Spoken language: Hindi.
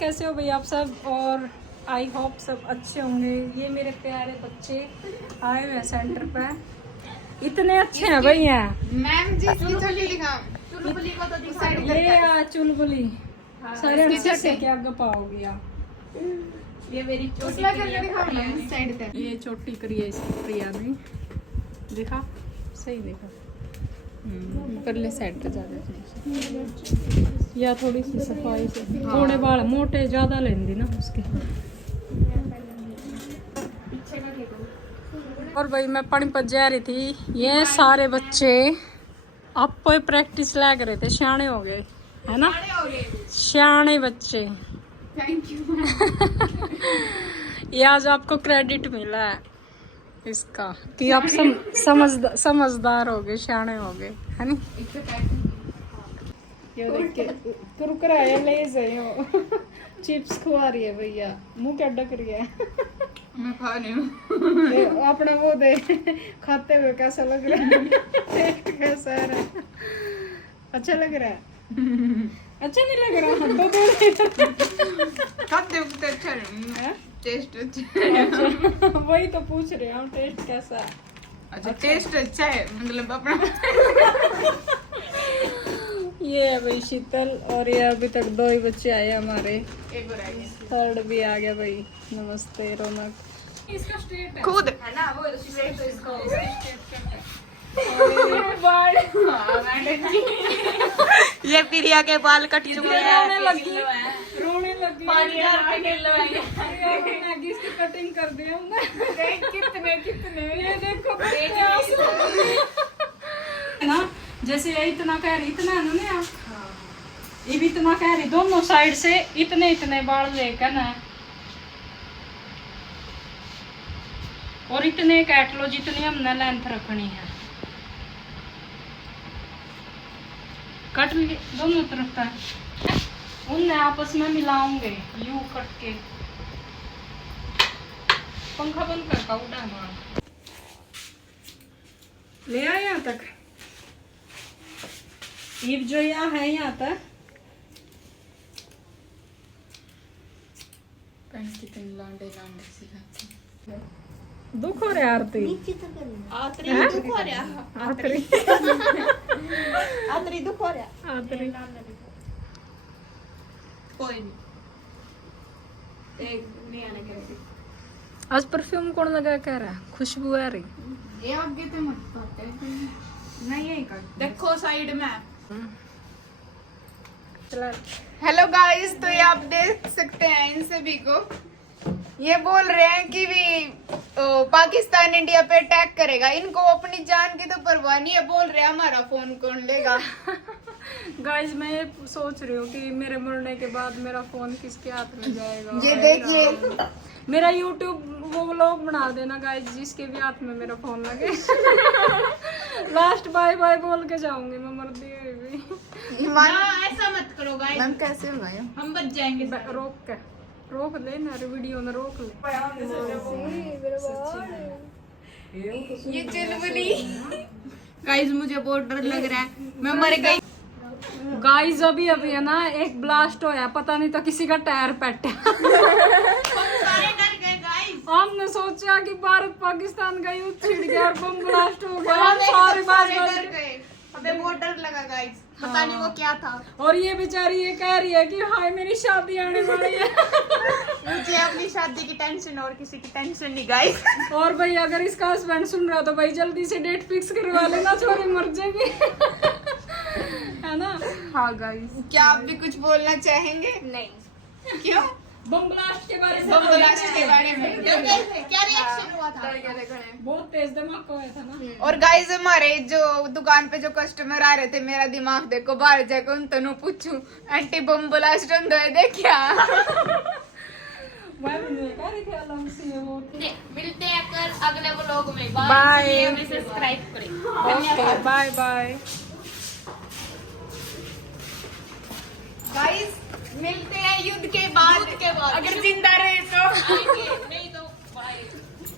कैसे हो भाई आप सब? और आई होप सब अच्छे होंगे। ये मेरे प्यारे बच्चे आए हुए हैं सेंटर पे, इतने अच्छे हैं भाई यहाँ। मैम जी चुलबुली दिखाओ, चुलबुली को तो दिखा दो। ये चुलबुली सारे से क्या गपाओगी आप? ये मेरी चोटी करके दिखाओ ना इस साइड पे। ये चोटी करी है इसकी प्रिया ने, देखा सही देखा। परले साइड पे जा या थोड़ी सी सफाई से थोड़े बाल मोटे ज्यादा लेंदी ना उसके। और भाई मैं पानीपत जा रही थी, ये सारे बच्चे आपको प्रैक्टिस लग रहे थे, सियाने हो गए है ना, सियाने बच्चे। Thank you. ये आज आपको क्रेडिट मिला है इसका कि आप समझदार हो गए, सियाने हो गए है नी। ये देखिए कुरकुरा है, लेज है, यो चिप्स खुआ रही है भैया, मुंह क्या डक रही है। मैं खा रही हूँ। अपना वो दे, खाते हुए कैसा लग रहा है? टेस्ट कैसा है? अच्छा लग रहा है? अच्छा नहीं लग रहा? खाते वक्त अच्छा है, टेस्ट अच्छा अच्छा वही तो पूछ रहे हैं, टेस्ट कैसा है? अच्छा टेस्ट अच्छा है, मतलब अपना। ये है भाई शीतल, और ये अभी तक 2 ही बच्चे आए हमारे, एक और आ गया, थर्ड भी आ गया भाई। नमस्ते रौनक। इसका स्ट्रेट है खुद है ना वो स्ट्रेट, तो इसको ये प्रिया के बाल कट चुके हैं। रोने लगी मैगी की कटिंग कर दी हमने। कितने ये देखो ना, जैसे ये इतना कह रही, इतना है ना आप, ये भी इतना कह रही, दोनों साइड से इतने बाल लेकर ना, और इतने काट लो जितनी हमने लेंथ रखनी है। कट दोनों तरफ का उनने आपस में मिलाऊंगे यू कट के। पंखा बंद कर का उड़ा मार ले आए यहाँ तक। ईव जो यहाँ है यहाँ तक कितने लांडे लांडे सिखाते। दुख हो रहा आरती, आतरी दुख हो रहा, आरती आतरी दुख हो रहा। आरती कोई नहीं, एक नहीं आने के। आज परफ्यूम कौन लगा कह रहा है? खुशबू आ रही। ये आगे तो मत पाते नहीं, यही कर देखो साइड में। हेलो गाइस, तो ये आप देख सकते हैं इन सभी को, ये बोल रहे हैं कि भी पाकिस्तान इंडिया पे अटैक करेगा। इनको अपनी जान की तो परवाह नहीं है, बोल रहे हैं हमारा फोन कौन लेगा। गाइस मैं ये सोच रही हूँ कि मेरे मरने के बाद मेरा फोन किसके हाथ में जाएगा। ये देखिए मेरा यूट्यूब वो व्लॉग बना देना गाइस, जिसके भी हाथ में मेरा फोन लगे। लास्ट बाय बाय बोल के जाऊंगी मैं, मर्दी हुई भी। ऐसा मत करो गाइस। मैम कैसे होगा हम बच जाएंगे। रोक ले ना, वीडियो में रोक ले। ये चुलबुली गाइस, मुझे बहुत डर लग रहा है, मैं मर गई। गाइस अभी है ना एक ब्लास्ट होया, पता नहीं तो किसी का टायर पटा। हमने सोचा कि भारत पाकिस्तान का युद्ध छिड़ गया और बम ब्लास्ट हो गया, सारे बात हमें बहुत डर लगा गाइस, पता नहीं वो क्या था। और ये बेचारी ये कह रही है कि हाय मेरी शादी आने वाली है। मुझे अपनी शादी की टेंशन और किसी की टेंशन नहीं गाइस। और भाई अगर इसका हस्बैंड सुन रहा तो भाई जल्दी से डेट फिक्स करवा लेना, छोरी मर जाएगी। है ना? हाँ गाइस, क्या आप भी कुछ बोलना चाहेंगे? नहीं। क्यों? बम ब्लास्ट के बारे में, बम ब्लास्ट के बारे में क्या रिएक्शन हुआ था? बहुत तेज धमाका हुआ था ना। और गाइस हमारे जो दुकान पे जो कस्टमर आ रहे थे, मेरा दिमाग देखो, बाहर जाकर उन तनु पूछूं एंटी बम ब्लास्ट होता है देखिया। मिलते हैं कल अगले व्लॉग में। बाय। हमें सब्सक्राइब करें। Okay bye bye. गाइस मिलते हैं युद्ध के बाद, अगर जिंदा रहे तो।